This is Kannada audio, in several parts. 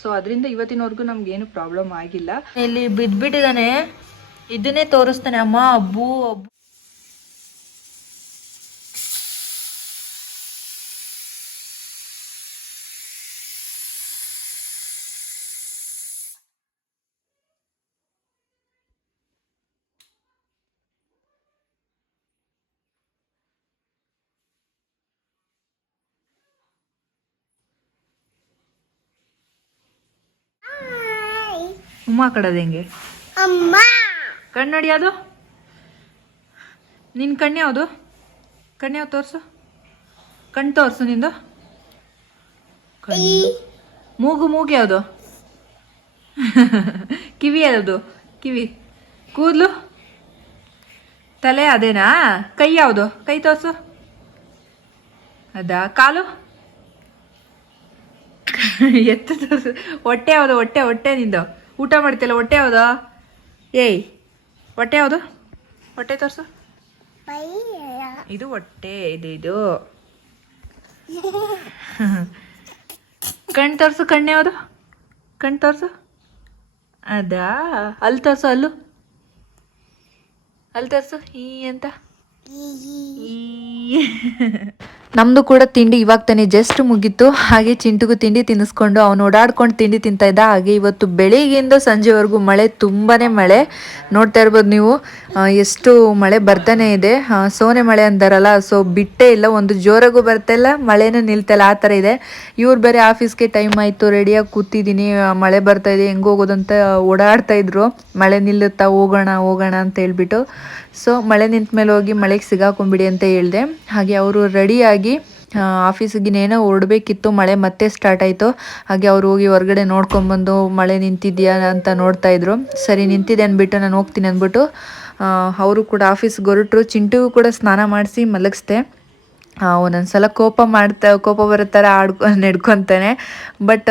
ಸೊ ಅದರಿಂದ ಇವತ್ತಿನವರೆಗೂ ನಮ್ಗೇನು ಪ್ರಾಬ್ಲಮ್ ಆಗಿಲ್ಲ. ಇಲ್ಲಿ ಬಿದ್ದುಬಿಟ್ಟಿದ್ದಾನೆ, ಇದನ್ನೇ ತೋರಿಸ್ತಾನೆ, ಅಮ್ಮ ಅಬ್ಬು ಅಬ್ಬು. ಉಮ್ಮ ಕಡೋದು ಹೆಂಗೆ? ಕಣ್ಣು ನೋಡಿ, ಅದು ನಿನ್ನ ಕಣ್ಣು ಯಾವುದು? ಕಣ್ಣು ಯಾವ್ದು ತೋರಿಸು, ಕಣ್ಣು ತೋರಿಸು ನಿಂದು. ಮೂಗು ಯಾವುದು? ಕಿವಿ ಯಾವುದು? ಕಿವಿ. ಕೂದಲು, ತಲೆ ಅದೇನಾ? ಕೈ ಯಾವುದು? ಕೈ ತೋರಿಸು. ಅದಾ? ಕಾಲು ಎತ್ತು ತೋರಿಸು. ಹೊಟ್ಟೆ ಯಾವುದು? ಹೊಟ್ಟೆ ನಿಂದು. ಊಟ ಮಾಡ್ತಿಲ್ಲ, ಹೊಟ್ಟೆ ಯಾವುದು? ಏಯ್, ಹೊಟ್ಟೆ ಯಾವುದು? ಹೊಟ್ಟೆ ತೋರಿಸು. ಇದು ಹೊಟ್ಟೆ, ಇದು ಕಣ್ಣು ತೋರಿಸು. ಕಣ್ಣು ಯಾವುದು? ಕಣ್ಣು ತೋರಿಸು. ಅದಾ? ಅಲ್ಲಿ ತೋರಿಸು, ಅಲ್ಲಿ ತೋರಿಸು. ಈ ಅಂತ ನಮ್ಮದು ಕೂಡ ತಿಂಡಿ ಇವಾಗ ತಾನೇ ಜಸ್ಟ್ ಮುಗೀತು. ಹಾಗೆ ಚಿಂಟುಗೂ ತಿಂಡಿ ತಿನ್ನಿಸ್ಕೊಂಡು ಅವನು ಓಡಾಡ್ಕೊಂಡು ತಿಂಡಿ ತಿಂತಾ ಇದ್ದ. ಹಾಗೆ ಇವತ್ತು ಬೆಳಿಗ್ಗೆಯಿಂದ ಸಂಜೆವರೆಗೂ ಮಳೆ, ತುಂಬಾ ಮಳೆ ನೋಡ್ತಾ ಇರ್ಬೋದು ನೀವು. ಎಷ್ಟು ಮಳೆ ಬರ್ತಾನೆ ಇದೆ. ಸೋನೆ ಮಳೆ ಅಂತಾರಲ್ಲ, ಸೊ ಬಿಟ್ಟೇ ಇಲ್ಲ, ಒಂದು ಜೋರಾಗೂ ಬರ್ತಾ ಇಲ್ಲ, ಮಳೆನೂ ನಿಲ್ತಾ ಇಲ್ಲ, ಆ ಥರ ಇದೆ. ಇವ್ರು ಬೇರೆ ಆಫೀಸ್ಗೆ ಟೈಮ್ ಆಯಿತು, ರೆಡಿಯಾಗಿ ಕೂತಿದ್ದೀನಿ, ಮಳೆ ಬರ್ತಾ ಇದೆ, ಹೆಂಗೆ ಹೋಗೋದಂತ ಓಡಾಡ್ತಾ ಇದ್ರು. ಮಳೆ ನಿಲ್ಲುತ್ತಾ, ಹೋಗೋಣ ಅಂತ ಹೇಳ್ಬಿಟ್ಟು. ಸೊ ಮಳೆ ನಿಂತ ಮೇಲೆ ಹೋಗಿ ಮಳೆಗೆ ಸಿಗಾಕೊಂಬಿಡಿ ಅಂತ ಹೇಳಿದೆ. ಹಾಗೆ ಅವರು ರೆಡಿಯಾಗಿ ಆಫೀಸಿಗೇನೋ ಹೊರಡಬೇಕಿತ್ತು, ಮಳೆ ಮತ್ತೆ ಸ್ಟಾರ್ಟ್ ಆಯಿತು. ಹಾಗೆ ಅವ್ರು ಹೋಗಿ ಹೊರಗಡೆ ನೋಡ್ಕೊಂಬಂದು ಮಳೆ ನಿಂತಿದೆಯಾ ಅಂತ ನೋಡ್ತಾ ಇದ್ರು. ಸರಿ ನಿಂತಿದೆ ಅಂದ್ಬಿಟ್ಟು ನಾನು ಹೋಗ್ತೀನಿ ಅಂದ್ಬಿಟ್ಟು ಅವರು ಕೂಡ ಆಫೀಸ್ಗೆ ಹೊರಟರು. ಚಿಂಟುಗೂ ಕೂಡ ಸ್ನಾನ ಮಾಡಿಸಿ ಮಲಗಿಸ್ದೆ. ಒಂದೊಂದ್ಸಲ ಕೋಪ ಬರೋ ಥರ ನಡ್ಕೊತಾನೆ. ಬಟ್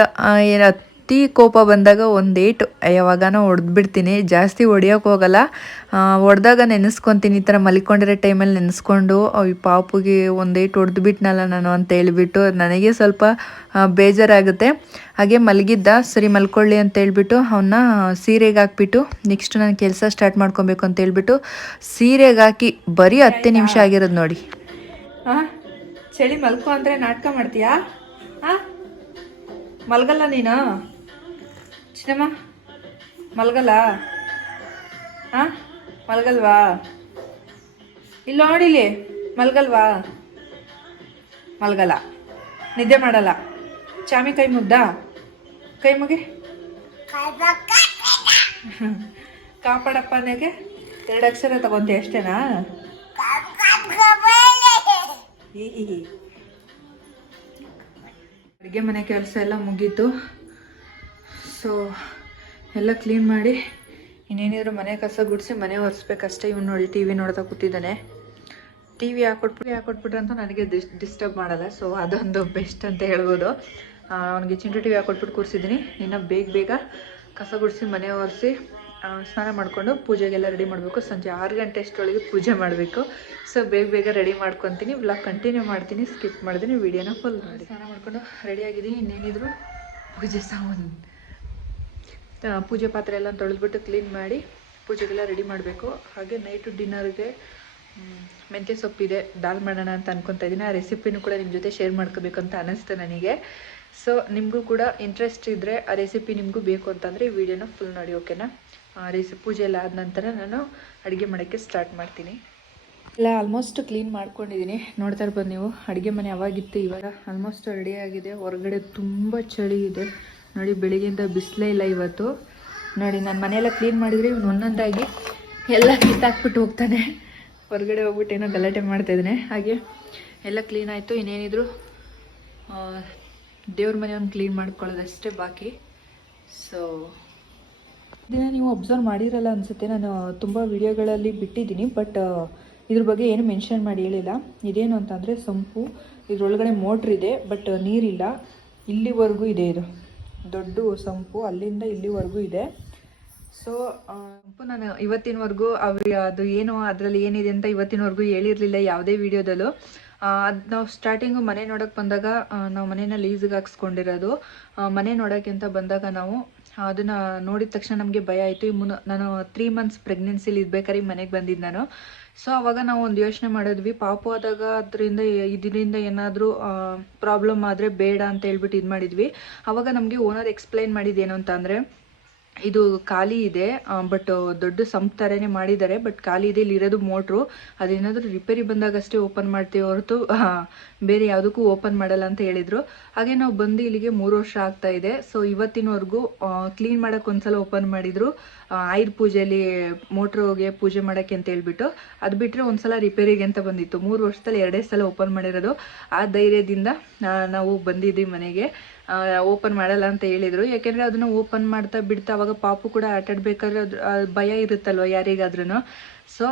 ಅತಿ ಕೋಪ ಬಂದಾಗ ಒಂದೇಟು ಯಾವಾಗನೋ ಹೊಡೆದ್ಬಿಡ್ತೀನಿ. ಜಾಸ್ತಿ ಹೊಡಿಯೋಕೆ ಹೋಗಲ್ಲ, ಹೊಡೆದಾಗ ನೆನೆಸ್ಕೊತೀನಿ. ಈ ಥರ ಮಲ್ಕೊಂಡಿರೋ ಟೈಮಲ್ಲಿ ನೆನೆಸ್ಕೊಂಡು ಈ ಪಾಪುಗೆ ಒಂದೇಟು ಹೊಡೆದ್ಬಿಟ್ನಲ್ಲ ನಾನು ಅಂತ ಹೇಳಿಬಿಟ್ಟು ನನಗೆ ಸ್ವಲ್ಪ ಬೇಜಾರಾಗುತ್ತೆ. ಹಾಗೆ ಮಲಗಿದ್ದ, ಸರಿ ಮಲ್ಕೊಳ್ಳಿ ಅಂತ ಹೇಳ್ಬಿಟ್ಟು ಅವನ್ನ ಸೀರೆಗೆ ಹಾಕ್ಬಿಟ್ಟು ನೆಕ್ಸ್ಟ್ ನಾನು ಕೆಲಸ ಸ್ಟಾರ್ಟ್ ಮಾಡ್ಕೊಬೇಕು ಅಂತ ಹೇಳ್ಬಿಟ್ಟು ಸೀರೆಗೆ ಹಾಕಿ ಬರೀ 10 ನಿಮಿಷ ಆಗಿರೋದು ನೋಡಿ. ಚಳಿ ಮಲ್ಕೊ ಅಂದರೆ ನಾಟಕ ಮಾಡ್ತೀಯಾ? ಮಲ್ಗಲ್ಲ ನೀನು ಚಿನ್ನಮ್ಮ? ಮಲ್ಗಲ್ಲ? ಮಲ್ಗಲ್ವಾ? ಇಲ್ಲಿ ನೋಡಿಲಿ, ಮಲ್ಗಲ್ವಾ? ಮಲ್ಗಲ್ಲ, ನಿದ್ದೆ ಮಾಡಲ್ಲ. ಚಾಮಿ ಕೈ ಮುಗ್ದ? ಕೈ ಮುಗಿ. ಕಾಪಾಡಪ್ಪ ಅನ್ನೋಕ್ಕೆ 2 ಅಕ್ಷರ ತಗೊಂತೀಯ ಅಷ್ಟೇನಾ? ಅಡುಗೆ ಮನೆ ಕೆಲಸ ಎಲ್ಲ ಮುಗೀತು. ಸೊ ಎಲ್ಲ ಕ್ಲೀನ್ ಮಾಡಿ ಇನ್ನೇನಿದ್ರು ಮನೆ ಕಸ ಗುಡಿಸಿ ಮನೆ ಒರೆಸ್ಬೇಕಷ್ಟೇ. ಇವ್ನು ನೋಡಿ ಟಿ ವಿ ನೋಡ್ತಾ ಕೂತಿದ್ದಾನೆ. ಟಿ ವಿ ಹಾಕೊಟ್ಬಿಟ್ರೆ ಅಂತ ನನಗೆ ಡಿಸ್ಟರ್ಬ್ ಮಾಡಲ್ಲ. ಸೊ ಅದೊಂದು ಬೆಸ್ಟ್ ಅಂತ ಹೇಳ್ಬೋದು. ಅವನಿಗೆ ಚಿಂಟು ಟಿ ವಿ ಹಾಕೊಟ್ಬಿಟ್ಟು ಕೂರಿಸಿದ್ದೀನಿ. ಇನ್ನು ಬೇಗ ಕಸ ಗುಡಿಸಿ ಮನೆ ಒರೆಸಿ ಸ್ನಾನ ಮಾಡಿಕೊಂಡು ಪೂಜೆಗೆಲ್ಲ ರೆಡಿ ಮಾಡಬೇಕು. ಸಂಜೆ 6 ಗಂಟೆ ಅಷ್ಟರೊಳಗೆ ಪೂಜೆ ಮಾಡಬೇಕು. ಸೊ ಬೇಗ ರೆಡಿ ಮಾಡ್ಕೊತೀನಿ. ವ್ಲಾಗ್ ಕಂಟಿನ್ಯೂ ಮಾಡ್ತೀನಿ, ಸ್ಕಿಪ್ ಮಾಡ್ತೀನಿ, ವೀಡಿಯೋನ ಫುಲ್ ಮಾಡಿ. ಸ್ನಾನ ಮಾಡ್ಕೊಂಡು ರೆಡಿಯಾಗಿದ್ದೀನಿ. ಇನ್ನೇನಿದ್ರು ಪೂಜೆ ಸಾಮಾನು, ಪೂಜೆ ಪಾತ್ರೆ ಎಲ್ಲ ತೊಳೆದ್ಬಿಟ್ಟು ಕ್ಲೀನ್ ಮಾಡಿ ಪೂಜೆಗೆಲ್ಲ ರೆಡಿ ಮಾಡಬೇಕು. ಹಾಗೆ ನೈಟು ಡಿನ್ನರ್ಗೆ ಮೆಂತ್ಯ ಸೊಪ್ಪಿದೆ, ದಾಲ್ ಮಾಡೋಣ ಅಂತ ಅನ್ಕೊತಾ ಇದ್ದೀನಿ. ಆ ರೆಸಿಪಿನೂ ಕೂಡ ನಿಮ್ಮ ಜೊತೆ ಶೇರ್ ಮಾಡ್ಕೋಬೇಕು ಅಂತ ಅನ್ನಿಸ್ತು ನನಗೆ. ಸೊ ನಿಮಗೂ ಕೂಡ ಇಂಟ್ರೆಸ್ಟ್ ಇದ್ದರೆ ಆ ರೆಸಿಪಿ ನಿಮಗೂ ಬೇಕು ಅಂತಂದರೆ ಈ ವಿಡಿಯೋನ ಫುಲ್ ನೋಡಿ, ಓಕೆನಾ? ಪೂಜೆ ಎಲ್ಲ ಆದ ನಂತರ ನಾನು ಅಡುಗೆ ಮಾಡೋಕ್ಕೆ ಸ್ಟಾರ್ಟ್ ಮಾಡ್ತೀನಿ. ಎಲ್ಲ ಆಲ್ಮೋಸ್ಟ್ ಕ್ಲೀನ್ ಮಾಡ್ಕೊಂಡಿದ್ದೀನಿ. ನೋಡ್ತಾ ಇರ್ಬೋದು ನೀವು. ಅಡುಗೆ ಮನೆ ಅವಾಗಿತ್ತು, ಇವಾಗ ಆಲ್ಮೋಸ್ಟ್ ರೆಡಿಯಾಗಿದೆ. ಹೊರಗಡೆ ತುಂಬ ಚಳಿ ಇದೆ ನೋಡಿ, ಬೆಳಿಗ್ಗೆಯಿಂದ ಬಿಸಿಲೇ ಇಲ್ಲ ಇವತ್ತು. ನೋಡಿ ನಾನು ಮನೆಯೆಲ್ಲ ಕ್ಲೀನ್ ಮಾಡಿದರೆ ಇವನು ಒಂದೊಂದಾಗಿ ಎಲ್ಲ ಕಿತ್ತಾಕ್ಬಿಟ್ಟು ಹೋಗ್ತಾನೆ. ಹೊರಗಡೆ ಹೋಗ್ಬಿಟ್ಟು ಏನೋ ಗಲಾಟೆ ಮಾಡ್ತಾಯಿದ್ದಾನೆ. ಹಾಗೆ ಎಲ್ಲ ಕ್ಲೀನ್ ಆಯಿತು. ಇನ್ನೇನಿದ್ರು ದೇವ್ರ ಮನೆಯನ್ನು ಕ್ಲೀನ್ ಮಾಡ್ಕೊಳ್ಳೋದಷ್ಟೇ ಬಾಕಿ. ಸೊ ಇದನ್ನು ನೀವು ಅಬ್ಸರ್ವ್ ಮಾಡಿರಲ್ಲ ಅನಿಸುತ್ತೆ, ನಾನು ತುಂಬ ವಿಡಿಯೋಗಳಲ್ಲಿ ಬಿಟ್ಟಿದ್ದೀನಿ. ಬಟ್ ಇದ್ರ ಬಗ್ಗೆ ಏನು ಮೆನ್ಷನ್ ಮಾಡಿ ಹೇಳಿಲ್ಲ. ಇದೇನು ಅಂತಂದರೆ ಸಂಪು, ಇದರೊಳಗಡೆ ಮೋಟ್ರ್ ಇದೆ ಬಟ್ ನೀರಿಲ್ಲ. ಇಲ್ಲಿವರೆಗೂ ಇದೆ, ಇದು ದೊಡ್ಡ ಸಂಪು, ಅಲ್ಲಿಂದ ಇಲ್ಲಿವರೆಗೂ ಇದೆ. ಸೊ ನಾನು ಇವತ್ತಿನವರೆಗೂ ಅದು ಏನು ಅದರಲ್ಲಿ ಏನಿದೆ ಅಂತ ಇವತ್ತಿನವರೆಗೂ ಹೇಳಿರಲಿಲ್ಲ ಯಾವುದೇ ವಿಡಿಯೋದಲ್ಲೂ. ಅದು ನಾವು ಸ್ಟಾರ್ಟಿಂಗು ಮನೆ ನೋಡೋಕೆ ಬಂದಾಗ ನಾವು ಮನೇನ ಲೀಸಿಗೆ ಹಾಕ್ಸ್ಕೊಂಡಿರೋದು. ಮನೆ ನೋಡೋಕ್ಕೆ ಅಂತ ಬಂದಾಗ ನಾವು ಅದನ್ನು ನೋಡಿದ ತಕ್ಷಣ ನಮಗೆ ಭಯ ಆಯಿತು. ನಾನು 3 ಮಂತ್ಸ್ ಪ್ರೆಗ್ನೆನ್ಸಿಲಿ ಇರ್ಬೇಕಾದ್ರೆ ಮನೆಗೆ ಬಂದಿದ್ದು ನಾನು. ಸೊ ಅವಾಗ ನಾವು ಒಂದು ಯೋಚನೆ ಮಾಡಿದ್ವಿ, ಪಾಪು ಆದಾಗ ಇದರಿಂದ ಏನಾದರೂ ಪ್ರಾಬ್ಲಮ್ ಆದರೆ ಬೇಡ ಅಂತ ಹೇಳ್ಬಿಟ್ಟು ಇದು ಮಾಡಿದ್ವಿ. ಆವಾಗ ನಮಗೆ ಓನರ್ ಎಕ್ಸ್ಪ್ಲೈನ್ ಮಾಡಿದ್ದೇನು ಅಂತ ಅಂದರೆ, ಇದು ಖಾಲಿ ಇದೆ, ಬಟ್ ದೊಡ್ಡ ಸಂಪ್ ಥರನೇ ಮಾಡಿದ್ದಾರೆ, ಬಟ್ ಖಾಲಿ ಇದೆ, ಇಲ್ಲಿರೋದು ಮೋಟ್ರು, ಅದೇನಾದರೂ ರಿಪೇರಿ ಬಂದಾಗಷ್ಟೇ ಓಪನ್ ಮಾಡ್ತೀವಿ ಹೊರತು ಬೇರೆ ಯಾವುದಕ್ಕೂ ಓಪನ್ ಮಾಡಲ್ಲ ಅಂತ ಹೇಳಿದರು. ಹಾಗೆ ನಾವು ಬಂದು ಇಲ್ಲಿಗೆ 3 ವರ್ಷ ಆಗ್ತಾ ಇದೆ. ಸೊ ಇವತ್ತಿನವರೆಗೂ ಕ್ಲೀನ್ ಮಾಡೋಕ್ಕೆ ಒಂದ್ಸಲ ಓಪನ್ ಮಾಡಿದರು, ಆಯುರ್ ಪೂಜೆಯಲ್ಲಿ ಮೋಟ್ರಿಗೆ ಪೂಜೆ ಮಾಡೋಕ್ಕೆ ಅಂತ ಹೇಳ್ಬಿಟ್ಟು. ಅದು ಬಿಟ್ಟರೆ ಒಂದ್ಸಲ ರಿಪೇರಿಗೆ ಅಂತ ಬಂದಿತ್ತು. 3 ವರ್ಷದಲ್ಲಿ 2 ಸಲ ಓಪನ್ ಮಾಡಿರೋದು. ಆ ಧೈರ್ಯದಿಂದ ನಾವು ಬಂದಿದ್ದೀವಿ ಮನೆಗೆ. ಓಪನ್ ಮಾಡಲ್ಲ ಅಂತ ಹೇಳಿದರು, ಯಾಕೆಂದರೆ ಅದನ್ನು ಓಪನ್ ಮಾಡ್ತಾ ಬಿಡ್ತಾ ಅವಾಗ ಪಾಪು ಕೂಡ ಆಟಾಡಬೇಕಾದ್ರೆ ಭಯ ಇರುತ್ತಲ್ವ ಯಾರಿಗಾದ್ರೂ. ಸೊ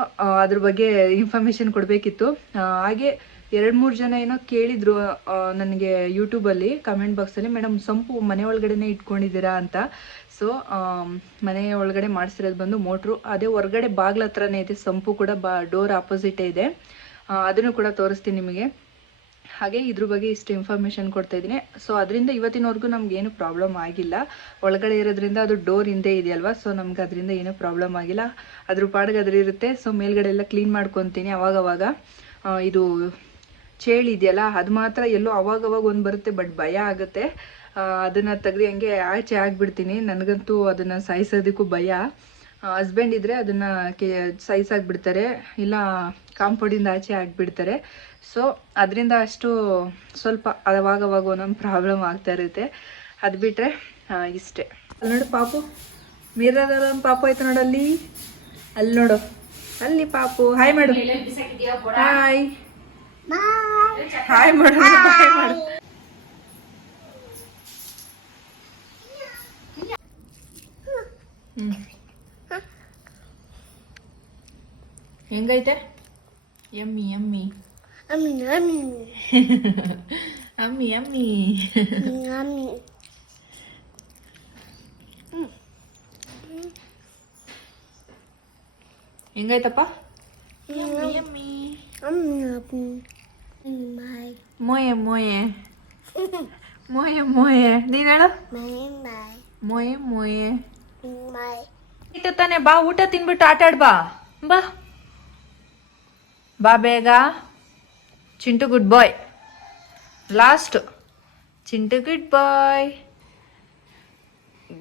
ಅದ್ರ ಬಗ್ಗೆ ಇನ್ಫಾರ್ಮೇಷನ್ ಕೊಡಬೇಕಿತ್ತು. ಹಾಗೆ 2-3 ಜನ ಏನೋ ಕೇಳಿದರು ನನಗೆ ಯೂಟ್ಯೂಬಲ್ಲಿ ಕಮೆಂಟ್ ಬಾಕ್ಸಲ್ಲಿ, ಮೇಡಮ್ ಸಂಪು ಮನೆ ಒಳಗಡೆನೇ ಇಟ್ಕೊಂಡಿದ್ದೀರಾ ಅಂತ. ಸೊ ಮನೆ ಒಳಗಡೆ ಮಾಡಿಸಿರೋದು ಬಂದು ಮೋಟ್ರು, ಅದೇ ಹೊರಗಡೆ ಬಾಗ್ಲ ಹತ್ರನೇ ಇದೆ ಸಂಪು ಕೂಡ, ಡೋರ್ ಆಪೋಸಿಟೇ ಇದೆ. ಅದನ್ನು ಕೂಡ ತೋರಿಸ್ತೀನಿ ನಿಮಗೆ. ಹಾಗೆ ಇದ್ರ ಬಗ್ಗೆ ಇಷ್ಟು ಇನ್ಫಾರ್ಮೇಷನ್ ಕೊಡ್ತಾ ಇದ್ದೀನಿ. ಸೊ ಅದರಿಂದ ಇವತ್ತಿನವರೆಗೂ ನಮಗೇನು ಪ್ರಾಬ್ಲಮ್ ಆಗಿಲ್ಲ. ಒಳಗಡೆ ಇರೋದ್ರಿಂದ ಅದು ಡೋರ್ ಹಿಂದೆ ಇದೆಯಲ್ವ, ಸೊ ನಮ್ಗೆ ಅದರಿಂದ ಏನೂ ಪ್ರಾಬ್ಲಮ್ ಆಗಿಲ್ಲ. ಅದ್ರ ಪಾಡಿಗೆ ಅದ್ರ ಇರುತ್ತೆ. ಸೊ ಮೇಲ್ಗಡೆ ಎಲ್ಲ ಕ್ಲೀನ್ ಮಾಡ್ಕೊತೀನಿ ಅವಾಗವಾಗ. ಇದು ಚೇಳು ಇದೆಯಲ್ಲ ಅದು ಮಾತ್ರ ಎಲ್ಲೋ ಅವಾಗವಾಗ ಒಂದು ಬರುತ್ತೆ, ಬಟ್ ಭಯ ಆಗುತ್ತೆ. ಅದನ್ನು ತೆಗ್ದು ಹಂಗೆ ಆಚೆ ಆಗಿಬಿಡ್ತೀನಿ. ನನಗಂತೂ ಅದನ್ನು ಸಾಯಿಸೋದಕ್ಕೂ ಭಯ. ಹಸ್ಬೆಂಡ್ ಇದ್ದರೆ ಅದನ್ನು ಸಾಯಿಸಾಕ್ಬಿಡ್ತಾರೆ, ಇಲ್ಲ ಕಾಂಪೌಂಡಿಂದ ಆಚೆ ಆಗಿಬಿಡ್ತಾರೆ. ಸೊ ಅದರಿಂದ ಅಷ್ಟು ಸ್ವಲ್ಪ ಅವಾಗವಾಗ ಒಂದೊಂದು ಪ್ರಾಬ್ಲಮ್ ಆಗ್ತಾ ಇರುತ್ತೆ. ಅದು ಬಿಟ್ಟರೆ ಇಷ್ಟೇ. ಅಲ್ಲಿ ನೋಡು ಪಾಪು, ಮೀರದ ಒಂದು ಪಾಪು ಆಯ್ತು ನೋಡು ಅಲ್ಲಿ, ಅಲ್ಲಿ ನೋಡು, ಅಲ್ಲಿ ಪಾಪು. ಹಾಯ್ ಮಾಡು, ಹಾಯ್ ಹಾಯ್ ಮಾಡು, ಹಾಯ್ ಮಾಡು. ಹೆಂಗೈತೆ? ಯಮ್ಮಿ ಯಮ್ಮಿ ಅಮ್ಮಿ ಅಮ್ಮಿ ಅಮ್ಮಿ. ಹೆಂಗೈತಪ್ಪ? ಯಮ್ಮಿ ಮೋಯೆ ಮೋಯೆ ಮೋಯೆ ಮೋಯೆ. ನೀನು ಹೇಳು, ಮೋಯೆ ಮೋಯೆ. ಇತ್ತು ತಾನೆ, ಬಾ ಊಟ ತಿನ್ಬಿಟ್ಟು ಆಟ ಆಡ್, ಬಾ ಬಾ ಬಾ ಬೇಗ. ಚಿಂಟು ಗುಡ್ ಬಾಯ್. ಲಾಸ್ಟ್ ಚಿಂಟು ಗುಡ್ ಬಾಯ್,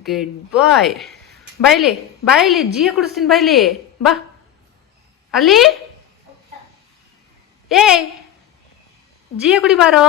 ಗುಡ್ ಬಾಯ್. ಬಾಯ್ಲಿ ಬಾಯ್ಲಿ, ಜಿಯ ಕುಡಿಸ್ತೀನಿ, ಬಾಯ್ಲಿ ಬಾ. ಅಲ್ಲಿ ಏಯ್ ಜಿಯ ಕುಡಿ ಬಾರೋ.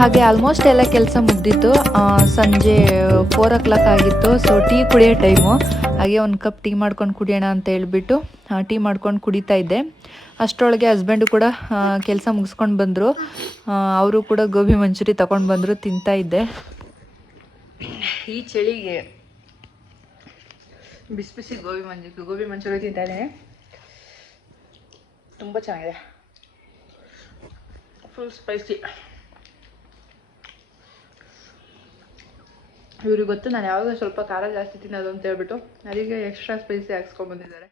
ಹಾಗೆ ಆಲ್ಮೋಸ್ಟ್ ಎಲ್ಲ ಕೆಲಸ ಮುಗ್ದಿತ್ತು. ಸಂಜೆ 4 o'clock ಆಗಿತ್ತು. ಸೊ ಟೀ ಕುಡಿಯೋ ಟೈಮು. ಹಾಗೆ ಒಂದು ಕಪ್ ಟೀ ಮಾಡ್ಕೊಂಡು ಕುಡಿಯೋಣ ಅಂತ ಹೇಳ್ಬಿಟ್ಟು ಟೀ ಮಾಡ್ಕೊಂಡು ಕುಡಿತಾ ಇದ್ದೆ. ಅಷ್ಟರೊಳಗೆ ಹಸ್ಬೆಂಡು ಕೂಡ ಕೆಲಸ ಮುಗಿಸ್ಕೊಂಡು ಬಂದರು. ಅವರು ಕೂಡ ಗೋಬಿ ಮಂಚೂರಿ ತಗೊಂಡು ಬಂದರು, ತಿಂತಾ ಇದ್ದೆ. ಈ ಚಳಿಗೆ ಬಿಸಿ ಬಿಸಿ ಗೋಬಿ ಮಂಚೂರಿ ತಿಂತಾ ಇದ್ದೇನೆ. ತುಂಬ ಚೆನ್ನಾಗಿದೆ, ಫುಲ್ ಸ್ಪೈಸಿ. ಇವ್ರಿಗೆ ಗೊತ್ತು ನಾನು ಯಾವಾಗ ಸ್ವಲ್ಪ ಖಾರ ಜಾಸ್ತಿ ತಿನ್ನೋದು ಅಂತ ಹೇಳ್ಬಿಟ್ಟು ಅದಕ್ಕೆ ಎಕ್ಸ್ಟ್ರಾ ಸ್ಪೈಸಿ ಹಾಕ್ಸ್ಕೊಂಡ್ಬಂದಿದ್ದಾರೆ.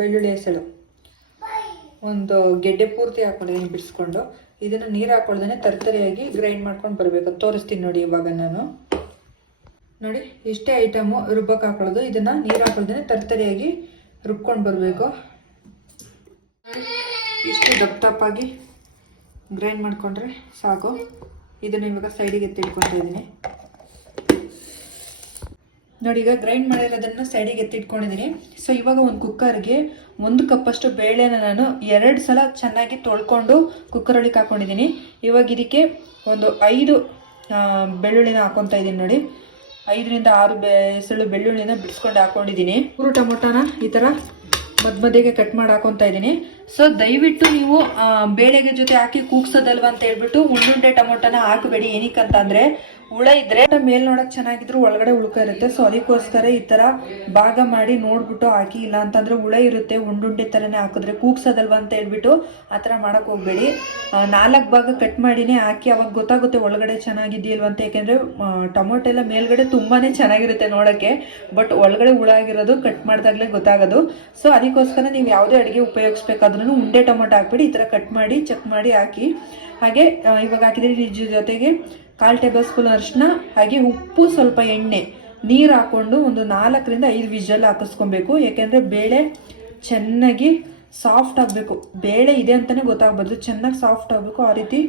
ಬೆಳ್ಳುಳ್ಳಿ ಹೆಸಳು ಒಂದು ಗೆಡ್ಡೆ ಪೂರ್ತಿ ಹಾಕೊಂಡಿದ್ದೀನಿ ಬಿಡಿಸ್ಕೊಂಡು. ಇದನ್ನು ನೀರು ಹಾಕೊಳ್ದೇ ತರ್ತರಿಯಾಗಿ ಗ್ರೈಂಡ್ ಮಾಡ್ಕೊಂಡು ಬರಬೇಕು. ತೋರಿಸ್ತೀನಿ ನೋಡಿ. ಇವಾಗ ನಾನು ನೋಡಿ ಇಷ್ಟೇ ಐಟಮು ರುಬ್ಬಕ್ಕೆ ಹಾಕೊಳ್ಳೋದು. ಇದನ್ನು ನೀರು ಹಾಕೊಳ್ದೇ ತರ್ತರಿಯಾಗಿ ರುಬ್ಕೊಂಡು ಬರಬೇಕು. ಇಷ್ಟು ದಪ್ಪಾಗಿ ಗ್ರೈಂಡ್ ಮಾಡಿಕೊಂಡ್ರೆ ಸಾಕು. ಇದನ್ನು ಇವಾಗ ಸೈಡಿಗೆ ಎತ್ತಿಟ್ಕೊತಾ ಇದ್ದೀನಿ ನೋಡಿ. ಈಗ ಗ್ರೈಂಡ್ ಮಾಡಿರೋದನ್ನು ಸೈಡಿಗೆ ಎತ್ತಿಟ್ಕೊಂಡಿದ್ದೀನಿ. ಸೊ ಇವಾಗ ಒಂದು ಕುಕ್ಕರ್ಗೆ 1 ಕಪ್ಪಷ್ಟು ಬೇಳೆನ ನಾನು 2 ಸಲ ಚೆನ್ನಾಗಿ ತೊಳ್ಕೊಂಡು ಕುಕ್ಕರೊಳಗೆ ಹಾಕ್ಕೊಂಡಿದ್ದೀನಿ. ಇವಾಗ ಇದಕ್ಕೆ ಒಂದು 5 ಬೆಳ್ಳುಳ್ಳಿನ ಹಾಕೊತಾ ಇದ್ದೀನಿ ನೋಡಿ. 5ರಿಂದ 6 ಹೆಸಳು ಬೆಳ್ಳುಳ್ಳಿನ ಬಿಡಿಸ್ಕೊಂಡು ಹಾಕ್ಕೊಂಡಿದ್ದೀನಿ. 3 ಟೊಮೊಟೊನ ಈ ಥರ ಮಧ್ಯಗೆ ಕಟ್ ಮಾಡಿ ಹಾಕೊತಾ ಇದ್ದೀನಿ. ಸೊ ದಯವಿಟ್ಟು ನೀವು ಬೇಳೆಗೆ ಜೊತೆ ಹಾಕಿ ಕೂಗ್ಸೋದಲ್ವ ಅಂತ ಹೇಳ್ಬಿಟ್ಟು ಉಂಡುಂಡೆ ಟೊಮೊಟೊನ ಹಾಕಬೇಡಿ. ಏನಕ್ಕಂತಂದರೆ ಹುಳ ಇದ್ರೆ ಮೇಲ್ ನೋಡಕ್ ಚೆನ್ನಾಗಿದ್ರು ಒಳಗಡೆ ಉಳ್ಕ ಇರುತ್ತೆ. ಸೊ ಅದಕ್ಕೋಸ್ಕರ ಈ ತರ ಭಾಗ ಮಾಡಿ ನೋಡ್ಬಿಟ್ಟು ಹಾಕಿ. ಇಲ್ಲ ಅಂತಂದ್ರೆ ಹುಳ ಇರುತ್ತೆ, ಉಂಡುಂಡೆ ತರನೇ ಹಾಕಿದ್ರೆ ಕೂಗ್ಸೋದಲ್ವ ಅಂತ ಹೇಳ್ಬಿಟ್ಟು ಆ ಥರ ಮಾಡಕ್ ಹೋಗ್ಬೇಡಿ. 4 ಭಾಗ ಕಟ್ ಮಾಡಿನೇ ಹಾಕಿ, ಅವಾಗ ಗೊತ್ತಾಗುತ್ತೆ ಒಳಗಡೆ ಚೆನ್ನಾಗಿದೆಯಲ್ವ ಅಂತ. ಯಾಕೆಂದ್ರೆ ಟೊಮೊಟೊ ಎಲ್ಲ ಮೇಲ್ಗಡೆ ತುಂಬಾನೇ ಚೆನ್ನಾಗಿರುತ್ತೆ ನೋಡಕ್ಕೆ, ಬಟ್ ಒಳಗಡೆ ಹುಳ ಆಗಿರೋದು ಕಟ್ ಮಾಡಿದಾಗ್ಲೇ ಗೊತ್ತಾಗೋದು. ಸೊ ಅದಕ್ಕೋಸ್ಕರ ನೀವು ಯಾವುದೇ ಅಡುಗೆ ಉಪಯೋಗಿಸ್ಬೇಕಾದ್ರೂ ಉಂಡೆ ಟೊಮೊಟೊ ಹಾಕ್ಬಿಡಿ. ಈ ಥರ ಕಟ್ ಮಾಡಿ ಚೆಕ್ ಮಾಡಿ ಹಾಕಿ. ಹಾಗೆ ಇವಾಗ ಹಾಕಿದ್ರೆ ಜೊತೆಗೆ 1/4 ಟೇಬಲ್ ಸ್ಪೂನ್ ಅರಿಶಿನ, ಹಾಗೆ ಉಪ್ಪು, ಸ್ವಲ್ಪ ಎಣ್ಣೆ, ನೀರು ಹಾಕ್ಕೊಂಡು ಒಂದು 4ರಿಂದ 5 ವಿಷಲ್ ಹಾಕಿಸ್ಕೊಬೇಕು. ಯಾಕೆಂದರೆ ಬೇಳೆ ಚೆನ್ನಾಗಿ ಸಾಫ್ಟ್ ಆಗಬೇಕು. ಬೇಳೆ ಇದೆ ಅಂತಲೇ ಗೊತ್ತಾಗ್ಬಾರ್ದು, ಚೆನ್ನಾಗಿ ಸಾಫ್ಟ್ ಆಗಬೇಕು. ಆ ರೀತಿ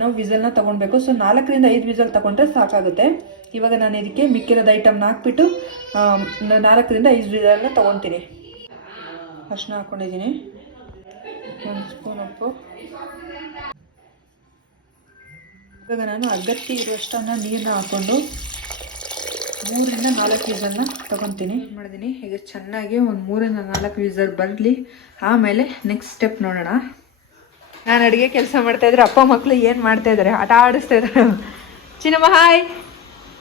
ನಾವು ವಿಸಲ್ನ ತೊಗೊಳ್ಬೇಕು. ಸೊ 4ರಿಂದ 5 ವಿಸಲ್ ತೊಗೊಂಡ್ರೆ ಸಾಕಾಗುತ್ತೆ. ಇವಾಗ ನಾನು ಇದಕ್ಕೆ ಮಿಕ್ಕಿರೋದು ಐಟಮ್ನ ಹಾಕ್ಬಿಟ್ಟು 4ರಿಂದ 5 ವಿಸಲ್ನ ತೊಗೊತೀನಿ. ಅರಿಶಿನ ಹಾಕ್ಕೊಂಡಿದ್ದೀನಿ, 1 ಸ್ಪೂನ್ ಉಪ್ಪು. ಇವಾಗ ನಾನು ಅಗತ್ಯ ಇರುವಷ್ಟನ್ನು ನೀರನ್ನ ಹಾಕ್ಕೊಂಡು 3ರಿಂದ 4 ವಿಸಲ್ನ ತೊಗೊತೀನಿ ಮಾಡಿದ್ದೀನಿ. ಈಗ ಚೆನ್ನಾಗಿ ಒಂದು 3ರಿಂದ 4 ವಿಸಲ್ ಬರಲಿ, ಆಮೇಲೆ ನೆಕ್ಸ್ಟ್ ಸ್ಟೆಪ್ ನೋಡೋಣ. ನಾನು ಅಡುಗೆ ಕೆಲಸ ಮಾಡ್ತಾಯಿದ್ರೆ ಅಪ್ಪ ಮಕ್ಕಳು ಏನು ಮಾಡ್ತಾಯಿದ್ದಾರೆ, ಆಟ ಆಡಿಸ್ತಾ ಇದ್ದಾರೆ. ಚಿನ್ನಮ್ಮ ಹಾಯ್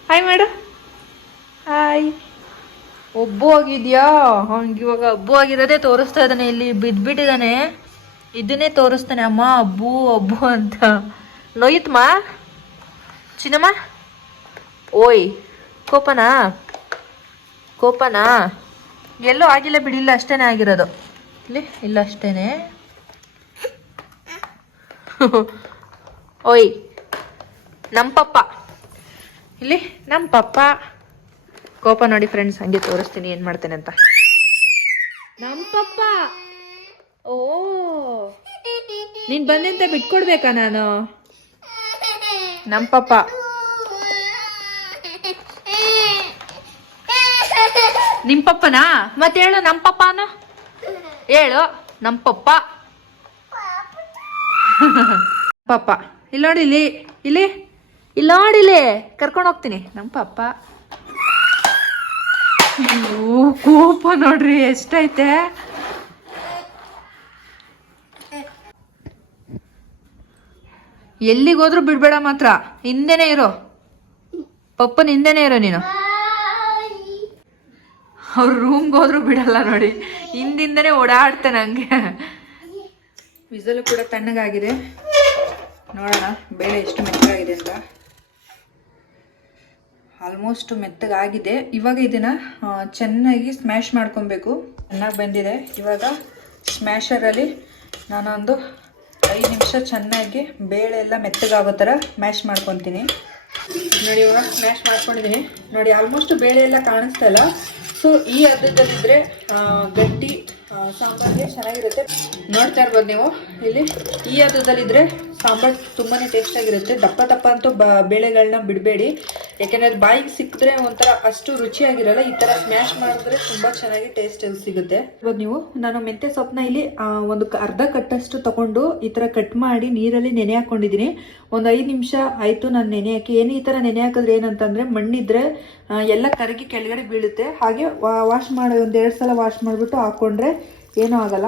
ಹಾಯ್ ಮಾಡು. ಹಾಯ್. ಒಬ್ಬು ಆಗಿದೆಯಾ ಅವ್ನಿಗೆ? ಇವಾಗ ಹಬ್ಬು ಆಗಿರೋದೇ ತೋರಿಸ್ತಾ ಇದ್ದಾನೆ. ಇಲ್ಲಿ ಬಿದ್ದುಬಿಟ್ಟಿದ್ದಾನೆ, ಇದನ್ನೇ ತೋರಿಸ್ತಾನೆ, ಅಮ್ಮ ಅಬ್ಬು ಅಬ್ಬು ಅಂತ. ನೋಯಿತ್ಮಾ ಚಿನ್ನಮ್ಮ? ಓಯ್ ಕೋಪನಾ ಎಲ್ಲೂ ಆಗಿಲ್ಲ ಬಿಡಿಲ್ಲ, ಅಷ್ಟೇನೆ ಆಗಿರೋದು. ಇಲ್ಲಿ ಇಲ್ಲ ಅಷ್ಟೇನೆ. ಓಯ್ ನಮ್ಮ ಪಪ್ಪ, ಇಲ್ಲಿ ನಮ್ಮ ಪಪ್ಪ. ಕೋಪ ನೋಡಿ ಫ್ರೆಂಡ್ಸ್, ಹಂಗೆ ತೋರಿಸ್ತೀನಿ ಏನು ಮಾಡ್ತೇನೆ ಅಂತ. ನಮ್ಮ ಪಪ್ಪ. ಓ ನೀನು ಬಂದೆ ಅಂತ ಬಿಟ್ಕೊಡ್ಬೇಕಾ ನಾನು? ನಮ್ಮ ಪಪ್ಪ. ನಿಮ್ಮ ಪಪ್ಪನಾ? ಮತ್ತೆ ಹೇಳು ನಮ್ಮ ಪಪ್ಪನ ಹೇಳು. ನಮ್ಮ ಪಪ್ಪ ಪಪ್ಪ. ಇಲ್ಲಿ ನೋಡಿ, ಇಲ್ಲಿ ನೋಡಿಲಿ, ಕರ್ಕೊಂಡು ಹೋಗ್ತೀನಿ. ನಮ್ಮ ಪಪ್ಪ. ಕೋಪ ನೋಡ್ರಿ ಎಷ್ಟೈತೆ. ಎಲ್ಲಿಗೋದ್ರೂ ಬಿಡ್ಬೇಡ ಮಾತ್ರ, ಹಿಂದೆನೇ ಇರೋ. ಪಪ್ಪನ ಹಿಂದೆನೇ ಇರೋ ನೀನು. ಅವ್ರ ರೂಮ್ಗೆ ಹೋದ್ರೂ ಬಿಡಲ್ಲ ನೋಡಿ, ಹಿಂದಿಂದನೇ ಓಡಾಡ್ತಾನೆ ಹಂಗೆ. ವಿಸಲು ಕೂಡ ತಣ್ಣಗಾಗಿದೆ. ನೋಡೋಣ ಬೇಳೆ ಎಷ್ಟು ಮೆತ್ತಗಾಗಿದೆ ಅಂತ. ಆಲ್ಮೋಸ್ಟ್ ಮೆತ್ತಗಾಗಿದೆ. ಇವಾಗ ಇದನ್ನು ಚೆನ್ನಾಗಿ ಸ್ಮ್ಯಾಶ್ ಮಾಡ್ಕೊಬೇಕು. ಚೆನ್ನಾಗಿ ಬಂದಿದೆ. ಇವಾಗ ಸ್ಮ್ಯಾಶರಲ್ಲಿ ನಾನೊಂದು 5 ನಿಮಿಷ ಚೆನ್ನಾಗಿ ಬೇಳೆ ಎಲ್ಲ ಮೆತ್ತಗಾಗೋ ಥರ ಮ್ಯಾಶ್ ಮಾಡ್ಕೊತೀನಿ ನೋಡಿ. ಇವಾಗ ಸ್ಮ್ಯಾಶ್ ಮಾಡ್ಕೊಂಡಿದ್ದೀನಿ ನೋಡಿ. ಆಲ್ಮೋಸ್ಟ್ ಬೇಳೆ ಎಲ್ಲ ಕಾಣಿಸ್ತಾ ಇಲ್ಲ. ಸೊ ಈ ಹದದಲ್ಲಿದ್ದರೆ ಗಟ್ಟಿ ಸಾಂಬಾರಿಗೆ ಚೆನ್ನಾಗಿರುತ್ತೆ. ನೋಡ್ತಾ ಇರ್ಬೋದು ನೀವು ಇಲ್ಲಿ. ಈ ಹದದಲ್ಲಿದ್ದರೆ ಸಾಂಬಾರು ತುಂಬಾ ಟೇಸ್ಟಾಗಿರುತ್ತೆ. ದಪ್ಪ ಅಂತೂ ಬೇಳೆಗಳನ್ನ ಬಿಡಬೇಡಿ, ಯಾಕೆಂದರೆ ಬಾಯಿಗೆ ಸಿಕ್ಕಿದ್ರೆ ಒಂಥರ ಅಷ್ಟು ರುಚಿಯಾಗಿರಲ್ಲ. ಈ ಥರ ಸ್ಮ್ಯಾಶ್ ಮಾಡಿದ್ರೆ ತುಂಬ ಚೆನ್ನಾಗಿ ಟೇಸ್ಟ್ ಸಿಗುತ್ತೆ. ಇವಾಗ ನೀವು, ನಾನು ಮೆಂತ್ಯ ಸೊಪ್ಪನ್ನ ಇಲ್ಲಿ ಒಂದು ಅರ್ಧ ಕಟ್ಟಷ್ಟು ತಗೊಂಡು ಈ ಥರ ಕಟ್ ಮಾಡಿ ನೀರಲ್ಲಿ ನೆನೆ ಹಾಕ್ಕೊಂಡಿದ್ದೀನಿ. ಒಂದು 5 ನಿಮಿಷ ಆಯಿತು ನಾನು ನೆನೆ ಹಾಕಿ. ಏನು ಈ ಥರ ನೆನೆ ಹಾಕಿದ್ರೆ ಏನಂತಂದರೆ ಮಣ್ಣಿದ್ರೆ ಎಲ್ಲ ಕರಗಿ ಕೆಳಗಡೆ ಬೀಳುತ್ತೆ. ಹಾಗೆ ವಾಶ್ ಮಾಡಿ 1-2 ಸಲ ವಾಶ್ ಮಾಡಿಬಿಟ್ಟು ಹಾಕ್ಕೊಂಡ್ರೆ ಏನೂ ಆಗಲ್ಲ.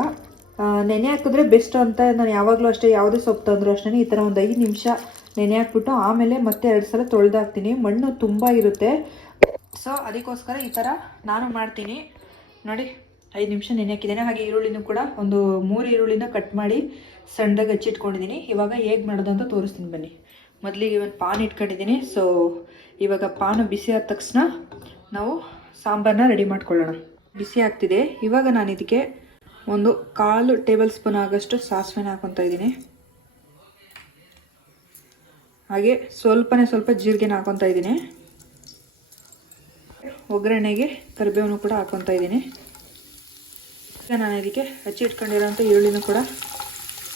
ನೆನೆ ಹಾಕಿದ್ರೆ ಬೆಸ್ಟ್ ಅಂತ ನಾನು ಯಾವಾಗಲೂ ಅಷ್ಟೇ, ಯಾವುದೇ ಸೊಪ್ಪು ತಂದರೂ ಅಷ್ಟೇ ಈ ಥರ ಒಂದು 5 ನಿಮಿಷ ನೆನೆ ಹಾಕ್ಬಿಟ್ಟು ಆಮೇಲೆ ಮತ್ತೆ 2 ಸಲ ತೊಳೆದಾಕ್ತೀನಿ. ಮಣ್ಣು ತುಂಬ ಇರುತ್ತೆ. ಸೊ ಅದಕ್ಕೋಸ್ಕರ ಈ ಥರ ನಾನು ಮಾಡ್ತೀನಿ ನೋಡಿ. 5 ನಿಮಿಷ ನೆನೆ ಹಾಕಿದ್ದೇನೆ. ಹಾಗೆ ಈರುಳ್ಳಿನೂ ಕೂಡ ಒಂದು 3 ಈರುಳ್ಳಿನ ಕಟ್ ಮಾಡಿ ಸಣ್ಣದಾಗಿ ಹಚ್ಚಿಟ್ಕೊಂಡಿದ್ದೀನಿ. ಇವಾಗ ಹೇಗೆ ಮಾಡೋದು ಅಂತ ತೋರಿಸ್ತೀನಿ ಬನ್ನಿ. ಮೊದಲಿಗೆ ಒಂದು ಪಾನ್ ಇಟ್ಕೊಂಡಿದ್ದೀನಿ. ಸೊ ಇವಾಗ ಪಾನು ಬಿಸಿ ಆದ ತಕ್ಷಣ ನಾವು ಸಾಂಬಾರನ್ನ ರೆಡಿ ಮಾಡ್ಕೊಳ್ಳೋಣ. ಬಿಸಿ ಆಗ್ತಿದೆ. ಇವಾಗ ನಾನು ಇದಕ್ಕೆ ಒಂದು 1/4 ಟೇಬಲ್ ಸ್ಪೂನ್ ಆಗಷ್ಟು ಸಾಸಿವೆನ ಹಾಕೊತಾ ಇದ್ದೀನಿ. ಹಾಗೆ ಸ್ವಲ್ಪ ಜೀರಿಗೆನ ಹಾಕೊತಾ ಇದ್ದೀನಿ. ಒಗ್ಗರಣೆಗೆ ಕರಿಬೇವನ್ನು ಕೂಡ ಹಾಕೊತಾ ಇದ್ದೀನಿ. ನಾನು ಇದಕ್ಕೆ ಹಚ್ಚಿ ಇಟ್ಕೊಂಡಿರೋಂಥ ಈರುಳ್ಳಿನೂ ಕೂಡ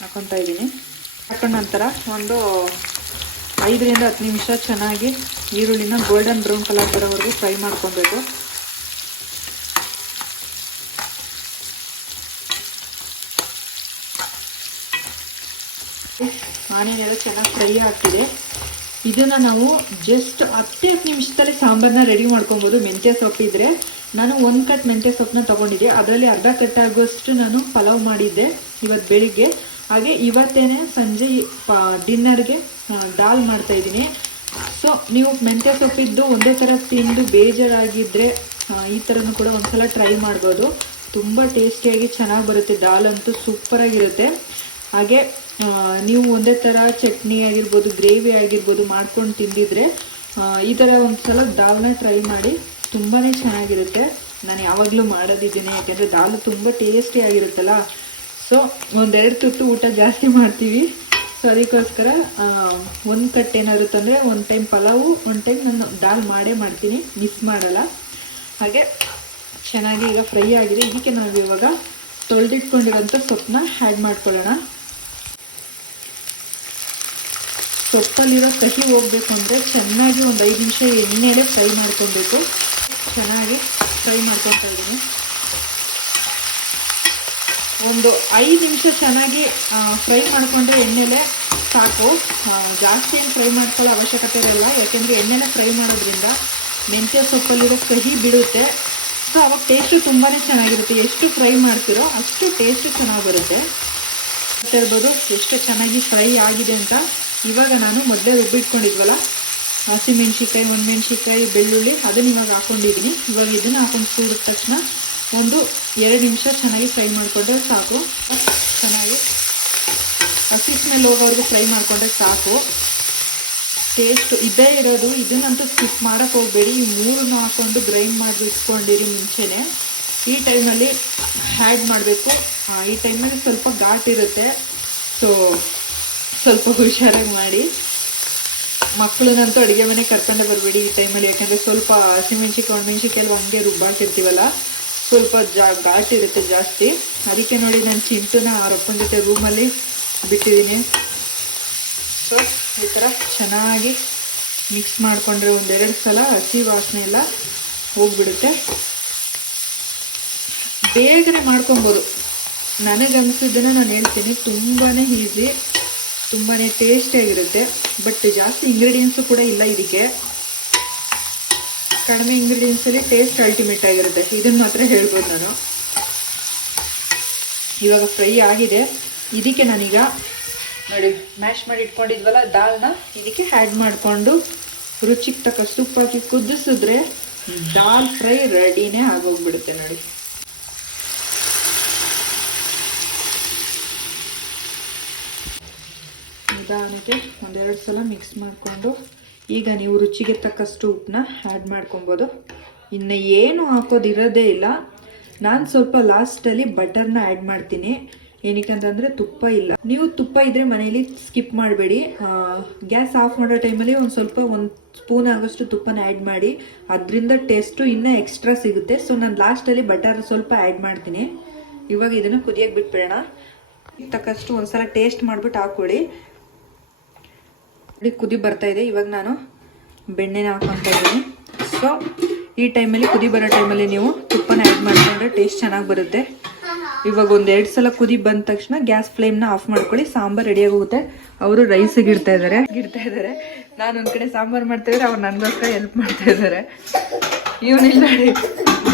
ಹಾಕೊತಾ ಇದ್ದೀನಿ. ಹಾಕೊಂಡ ನಂತರ ಒಂದು 5 ರಿಂದ 10 ನಿಮಿಷ ಚೆನ್ನಾಗಿ ಈರುಳ್ಳಿನ ಗೋಲ್ಡನ್ ಬ್ರೌನ್ ಕಲರ್ ಬರೋವರೆಗೂ ಫ್ರೈ ಮಾಡ್ಕೊಬೇಕು. ಆನಿಯನ್ ಎಲ್ಲ ಚೆನ್ನಾಗಿ ಫ್ರೈ ಆಗ್ತಿದೆ. ಇದನ್ನು ನಾವು ಜಸ್ಟ್ 10 ನಿಮಿಷದಲ್ಲಿ ಸಾಂಬಾರನ್ನ ರೆಡಿ ಮಾಡ್ಕೊಬೋದು. ಮೆಂತ್ಯ ಸೊಪ್ಪು ಇದ್ದರೆ ನಾನು 1 ಕಟ್ ಮೆಂತ್ಯ ಸೊಪ್ಪನ್ನ ತೊಗೊಂಡಿದ್ದೆ. ಅದರಲ್ಲಿ ಅರ್ಧ ಕಟ್ ಆಗುವಷ್ಟು ನಾನು ಪಲಾವ್ ಮಾಡಿದ್ದೆ ಇವತ್ತು ಬೆಳಿಗ್ಗೆ. ಹಾಗೆ ಇವತ್ತೇನೆ ಸಂಜೆ ಡಿನ್ನರ್ಗೆ ದಾಲ್ ಮಾಡ್ತಾ ಇದ್ದೀನಿ. ಸೊ ನೀವು ಮೆಂತ್ಯ ಸೊಪ್ಪಿದ್ದು ಒಂದೇ ಥರ ತಿಂದು ಬೇಜಾರಾಗಿದ್ದರೆ ಈ ಥರನೂ ಕೂಡ ಒಂದ್ಸಲ ಟ್ರೈ ಮಾಡ್ಬೋದು. ತುಂಬ ಟೇಸ್ಟಿಯಾಗಿ ಚೆನ್ನಾಗಿ ಬರುತ್ತೆ. ದಾಲ್ ಅಂತೂ ಸೂಪರಾಗಿರುತ್ತೆ. ಹಾಗೆ ನೀವು ಒಂದೇ ಥರ ಚಟ್ನಿ ಆಗಿರ್ಬೋದು, ಗ್ರೇವಿ ಆಗಿರ್ಬೋದು ಮಾಡ್ಕೊಂಡು ತಿಂದಿದ್ರೆ ಈ ಥರ ಒಂದ್ಸಲ ದಾಲ್ನ ಟ್ರೈ ಮಾಡಿ, ತುಂಬಾ ಚೆನ್ನಾಗಿರುತ್ತೆ. ನಾನು ಯಾವಾಗಲೂ ಮಾಡೋದಿದ್ದೀನಿ, ಯಾಕೆಂದರೆ ದಾಲ್ ತುಂಬ ಟೇಸ್ಟಿಯಾಗಿರುತ್ತಲ್ಲ. ಸೊ 1-2 ತುತ್ತು ಊಟ ಜಾಸ್ತಿ ಮಾಡ್ತೀವಿ. ಸೊ ಅದಕ್ಕೋಸ್ಕರ 1 ಕಟ್ ಏನಾದ್ರು ತಂದರೆ 1 ಟೈಮ್ ಪಲಾವು, 1 ಟೈಮ್ ನಾನು ದಾಲ್ ಮಾಡೇ ಮಾಡ್ತೀನಿ, ಮಿಸ್ ಮಾಡಲ್ಲ. ಹಾಗೆ ಚೆನ್ನಾಗಿ ಈಗ ಫ್ರೈ ಆಗಿದೆ. ಇದಕ್ಕೆ ನಾವು ಇವಾಗ ತೊಳೆದಿಟ್ಕೊಂಡಿರೋಂಥ ಸೊಪ್ಪನ್ನ ಆ್ಯಡ್ ಮಾಡ್ಕೊಳ್ಳೋಣ. ಸೊಪ್ಪಲ್ಲಿರೋ ಕಹಿ ಹೋಗಬೇಕು ಅಂದರೆ ಚೆನ್ನಾಗಿ ಒಂದು 5 ನಿಮಿಷ ಎಣ್ಣೆಲೇ ಫ್ರೈ ಮಾಡ್ಕೊಬೇಕು. ಚೆನ್ನಾಗಿ ಫ್ರೈ ಮಾಡ್ಕೊತಾ ಇದ್ದೀನಿ. ಒಂದು 5 ನಿಮಿಷ ಚೆನ್ನಾಗಿ ಫ್ರೈ ಮಾಡಿಕೊಂಡ್ರೆ ಎಣ್ಣೆಲೆ ಸಾಕು. ಜಾಸ್ತಿ ಏನು ಫ್ರೈ ಮಾಡ್ಕೊಳ್ಳೋ ಅವಶ್ಯಕತೆ ಇರಲ್ಲ, ಯಾಕೆಂದರೆ ಎಣ್ಣೆಲೆ ಫ್ರೈ ಮಾಡೋದ್ರಿಂದ ಮೆಂತ್ಯ ಸೊಪ್ಪಲ್ಲಿರೋ ಕಹಿ ಬಿಡುತ್ತೆ. ಸೊ ಅವಾಗ ಟೇಸ್ಟು ತುಂಬಾ ಚೆನ್ನಾಗಿರುತ್ತೆ. ಎಷ್ಟು ಫ್ರೈ ಮಾಡ್ತೀರೋ ಅಷ್ಟು ಟೇಸ್ಟು ಚೆನ್ನಾಗಿ ಬರುತ್ತೆ. ಇರ್ಬೋದು ಎಷ್ಟು ಚೆನ್ನಾಗಿ ಫ್ರೈ ಆಗಿದೆ ಅಂತ. ಇವಾಗ ನಾನು ಮೊದಲೇ ರುಬ್ಬಿಟ್ಕೊಂಡಿದ್ವಲ್ಲ ಹಸಿಮೆಣ್ಸಿಕಾಯಿ, ಒಣಮೆಣ್ಸಿಕಾಯಿ, ಬೆಳ್ಳುಳ್ಳಿ, ಅದನ್ನು ಇವಾಗ ಹಾಕ್ಕೊಂಡಿದ್ದೀನಿ. ಇವಾಗ ಇದನ್ನು ಹಾಕೊಂಡು ಕೂಡಿದ ತಕ್ಷಣ ಒಂದು 2 ನಿಮಿಷ ಚೆನ್ನಾಗಿ ಫ್ರೈ ಮಾಡಿಕೊಂಡ್ರೆ ಸಾಕು. ಚೆನ್ನಾಗಿ ಹಸಿ ಸ್ಮೆಲ್ ಹೋಗೋವರೆಗೂ ಫ್ರೈ ಮಾಡಿಕೊಂಡ್ರೆ ಸಾಕು. ಟೇಸ್ಟ್ ಇದ್ದೇ ಇರೋದು. ಇದನ್ನಂತೂ ಸ್ಕಿಪ್ ಮಾಡೋಕ್ಕೆ ಹೋಗಬೇಡಿ. ಈ 3 ಹಾಕ್ಕೊಂಡು ಗ್ರೈಂಡ್ ಮಾಡಿ ಇಟ್ಕೊಂಡಿರಿ ಮುಂಚೆನೇ. ಈ ಟೈಮಲ್ಲಿ ಆ್ಯಡ್ ಮಾಡಬೇಕು. ಈ ಟೈಮಲ್ಲಿ ಸ್ವಲ್ಪ ಘಾಟ್ ಇರುತ್ತೆ. ಸೊ ಸ್ವಲ್ಪ ಹುಷಾರಾಗಿ ಮಾಡಿ. ಮಕ್ಕಳನ್ನಂತೂ ಅಡುಗೆ ಮನೆ ಕರ್ಕೊಂಡೇ ಬರಬೇಡಿ ಈ ಟೈಮಲ್ಲಿ, ಯಾಕಂದರೆ ಸ್ವಲ್ಪ ಹಸಿಮೆಣ್ಸಿಕಾಯಿ, ಒಣಮೆಣ್ಸಿಕಾಯಿ ಒಂದೇ ರುಬ್ಬಾಕಿರ್ತೀವಲ್ಲ, ಸ್ವಲ್ಪ ಘಾಟ್ ಇರುತ್ತೆ ಜಾಸ್ತಿ. ಅದಕ್ಕೆ ನೋಡಿ ನಾನು ಚಿಂಟುನ ಅವರಪ್ಪನ ಜೊತೆ ರೂಮಲ್ಲಿ ಬಿಟ್ಟಿದ್ದೀನಿ. ಸೊ ಈ ಥರ ಚೆನ್ನಾಗಿ ಮಿಕ್ಸ್ ಮಾಡಿಕೊಂಡ್ರೆ 1-2 ಸಲ ಹಸಿ ವಾಸನೆ ಎಲ್ಲ ಹೋಗ್ಬಿಡುತ್ತೆ. ಬೇಗನೆ ಮಾಡ್ಕೊಬೋದು. ನನಗನ್ಸಿದ್ದನ್ನು ನಾನು ಹೇಳ್ತೀನಿ, ತುಂಬಾ ಈಸಿ, ತುಂಬಾ ಟೇಸ್ಟಿಯಾಗಿರುತ್ತೆ. ಬಟ್ ಜಾಸ್ತಿ ಇಂಗ್ರೀಡಿಯೆಂಟ್ಸು ಕೂಡ ಇಲ್ಲ ಇದಕ್ಕೆ. ಕಡಿಮೆ ಇಂಗ್ರೀಡಿಯೆಂಟ್ಸಲ್ಲಿ ಟೇಸ್ಟ್ ಅಲ್ಟಿಮೇಟ್ ಆಗಿರುತ್ತೆ. ಇದನ್ನು ಮಾತ್ರ ಹೇಳ್ಬೋದು ನಾನು. ಇವಾಗ ಫ್ರೈ ಆಗಿದೆ. ಇದಕ್ಕೆ ನಾನೀಗ ನೋಡಿ ಮ್ಯಾಶ್ ಮಾಡಿ ಇಟ್ಕೊಂಡಿದ್ವಲ್ಲ ದಾಲ್ನ ಇದಕ್ಕೆ ಆ್ಯಡ್ ಮಾಡಿಕೊಂಡು ರುಚಿಗೆ ತಕ್ಕಷ್ಟು ಉಪ್ಪು ಹಾಕಿ ಕುದಿಸಿದ್ರೆ ದಾಲ್ ಫ್ರೈ ರೆಡಿನೇ ಆಗೋಗ್ಬಿಡುತ್ತೆ ನೋಡಿ. ನಿಧಾನಕ್ಕೆ 1-2 ಸಲ ಮಿಕ್ಸ್ ಮಾಡಿಕೊಂಡು ಈಗ ನೀವು ರುಚಿಗೆ ತಕ್ಕಷ್ಟು ಉಪ್ಪನ್ನ ಆ್ಯಡ್ ಮಾಡ್ಕೊಬೋದು. ಇನ್ನು ಏನು ಹಾಕೋದಿರೋದೇ ಇಲ್ಲ. ನಾನು ಸ್ವಲ್ಪ ಲಾಸ್ಟಲ್ಲಿ ಬಟರ್ನ ಆ್ಯಡ್ ಮಾಡ್ತೀನಿ. ಏನಕ್ಕಂತಂದರೆ ತುಪ್ಪ ಇಲ್ಲ. ನೀವು ತುಪ್ಪ ಇದ್ದರೆ ಮನೇಲಿ ಸ್ಕಿಪ್ ಮಾಡಬೇಡಿ. ಗ್ಯಾಸ್ ಆಫ್ ಮಾಡೋ ಟೈಮಲ್ಲಿ ಒಂದು ಸ್ಪೂನ್ ಆಗೋಷ್ಟು ತುಪ್ಪನ ಆ್ಯಡ್ ಮಾಡಿ. ಅದರಿಂದ ಟೇಸ್ಟು ಇನ್ನೂ ಎಕ್ಸ್ಟ್ರಾ ಸಿಗುತ್ತೆ. ಸೊ ನಾನು ಲಾಸ್ಟಲ್ಲಿ ಬಟರ್ ಸ್ವಲ್ಪ ಆ್ಯಡ್ ಮಾಡ್ತೀನಿ. ಇವಾಗ ಇದನ್ನು ಕುದಿಯೋಕ್ಕೆ ಬಿಟ್ಬಿಡೋಣ. ತಕ್ಕಷ್ಟು ಒಂದ್ಸಲ ಟೇಸ್ಟ್ ಮಾಡಿಬಿಟ್ಟು ಹಾಕ್ಕೊಳ್ಳಿ. ಕುದಿ ಬರ್ತಾ ಇದೆ. ಇವಾಗ ನಾನು ಬೆಣ್ಣೆನ ಹಾಕ್ಕೊತಾ ಇದ್ದೀನಿ. ಸೊ ಈ ಟೈಮಲ್ಲಿ ಕುದಿ ಬರೋ ಟೈಮಲ್ಲಿ ನೀವು ತುಪ್ಪನ ಆ್ಯಡ್ ಮಾಡಿಕೊಂಡ್ರೆ ಟೇಸ್ಟ್ ಚೆನ್ನಾಗಿ ಬರುತ್ತೆ. ಇವಾಗ 1-2 ಸಲ ಕುದಿ ಬಂದ ತಕ್ಷಣ ಗ್ಯಾಸ್ ಫ್ಲೇಮ್ನ ಆಫ್ ಮಾಡ್ಕೊಳ್ಳಿ. ಸಾಂಬಾರು ರೆಡಿಯಾಗಿ ಹೋಗುತ್ತೆ. ಅವರು ರೈಸಿಗೆ ಇಡ್ತಾ ಇದ್ದಾರೆ. ನಾನು ಒಂದು ಕಡೆ ಸಾಂಬಾರು ಮಾಡ್ತಾ ಇದ್ದಾರೆ, ಅವ್ರು ನನಗೋಸ್ಕರ ಹೆಲ್ಪ್ ಮಾಡ್ತಾ ಇದ್ದಾರೆ. ಇವನಿಲ್ಲ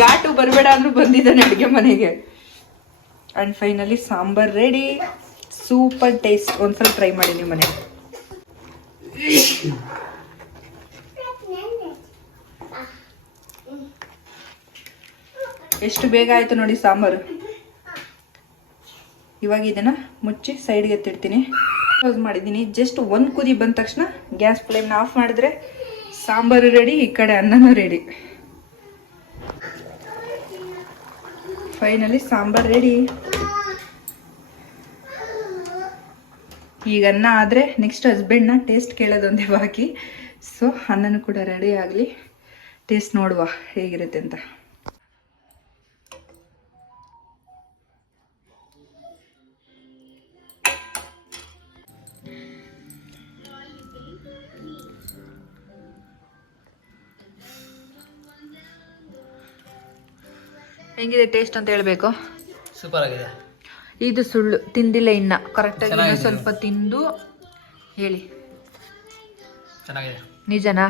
ಘಾಟು ಬರಬೇಡ ಅಂದ್ರೂ ಬಂದಿದ್ದಾನೆ ಅಡುಗೆ ಮನೆಗೆ. And finally sambar ready. Super taste. ಒಂದ್ಸಲ ಟ್ರೈ ಮಾಡಿ ನೀವು ಮನೆಗೆ. ಎಷ್ಟು ಬೇಗ ಆಯಿತು ನೋಡಿ ಸಾಂಬಾರು. ಇವಾಗ ಇದನ್ನು ಮುಚ್ಚಿ ಸೈಡ್ಗೆ ಎತ್ತಿಡ್ತೀನಿ. ಕ್ಲೋಸ್ ಮಾಡಿದ್ದೀನಿ. ಜಸ್ಟ್ 1 ಕುದಿ ಬಂದ ತಕ್ಷಣ ಗ್ಯಾಸ್ ಫ್ಲೇಮ್ನ ಆಫ್ ಮಾಡಿದ್ರೆ ಸಾಂಬಾರು ರೆಡಿ. ಈ ಕಡೆ ಅನ್ನನೂ ರೆಡಿ. Finally sambar ready. ಈಗ ಅನ್ನ ಆದರೆ ನೆಕ್ಸ್ಟ್ ಹಸ್ಬೆಂಡ್ನ ಟೇಸ್ಟ್ ಕೇಳೋದೊಂದೇ ಬಾಕಿ. ಸೊ ಅನ್ನನೂ ಕೂಡ ರೆಡಿ ಆಗಲಿ, ಟೇಸ್ಟ್ ನೋಡುವ ಹೇಗಿರುತ್ತೆ ಅಂತ. ಹೆಂಗಿದೆ ಟೇಸ್ಟ್ ಅಂತ ಹೇಳಬೇಕು. ಸೂಪರ್ ಆಗಿದೆ. ಇದು ಸುಳ್ಳು, ತಿಂದಿಲ್ಲ ಇನ್ನ. ಕರೆಕ್ಟಾಗಿ ಇನ್ನೂ ಸ್ವಲ್ಪ ತಿಂದು ಹೇಳಿ. ಚೆನ್ನಾಗಿದೆ. ನಿಜನಾ?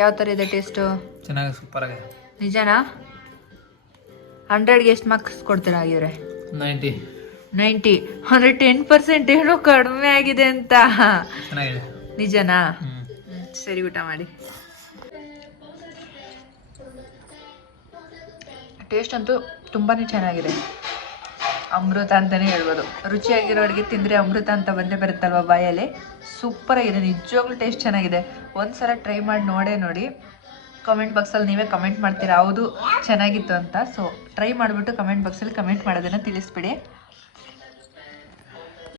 ಯಾವ ಥರ ಇದೆ ಟೇಸ್ಟು? ಚೆನ್ನಾಗಿದೆ, ಸೂಪರ್ ಆಗಿದೆ. ನಿಜನಾ? 100ಗೆ ಎಷ್ಟು ಮಾರ್ಕ್ಸ್ ಕೊಡ್ತೀರಾ ಆಗಿದ್ರೆ? 90. ಅಂದರೆ 10% ಏನೋ ಕಡಿಮೆ ಆಗಿದೆ ಅಂತ. ಚೆನ್ನಾಗಿದೆ. ನಿಜನಾ? ಸರಿ, ಊಟ ಮಾಡಿ. ಟೇಸ್ಟ್ ಅಂತೂ ತುಂಬಾ ಚೆನ್ನಾಗಿದೆ. ಅಮೃತ ಅಂತಲೇ ಹೇಳ್ಬೋದು. ರುಚಿಯಾಗಿರೋ ಅಡುಗೆ ತಿಂದರೆ ಅಮೃತ ಅಂತ ಬಂದೇ ಬರುತ್ತಲ್ವ ಬಾಯಲ್ಲಿ. ಸೂಪರಾಗಿದೆ, ನಿಜವಾಗ್ಲೂ ಟೇಸ್ಟ್ ಚೆನ್ನಾಗಿದೆ. ಒಂದು ಸಲ ಟ್ರೈ ಮಾಡಿ ನೋಡಿ. ಕಮೆಂಟ್ ಬಾಕ್ಸಲ್ಲಿ ನೀವೇ ಕಮೆಂಟ್ ಮಾಡ್ತೀರಾ ಹೌದು ಚೆನ್ನಾಗಿತ್ತು ಅಂತ. ಸೊ ಟ್ರೈ ಮಾಡಿಬಿಟ್ಟು ಕಮೆಂಟ್ ಬಾಕ್ಸಲ್ಲಿ ಕಮೆಂಟ್ ಮಾಡೋದನ್ನು ತಿಳಿಸ್ಬಿಡಿ.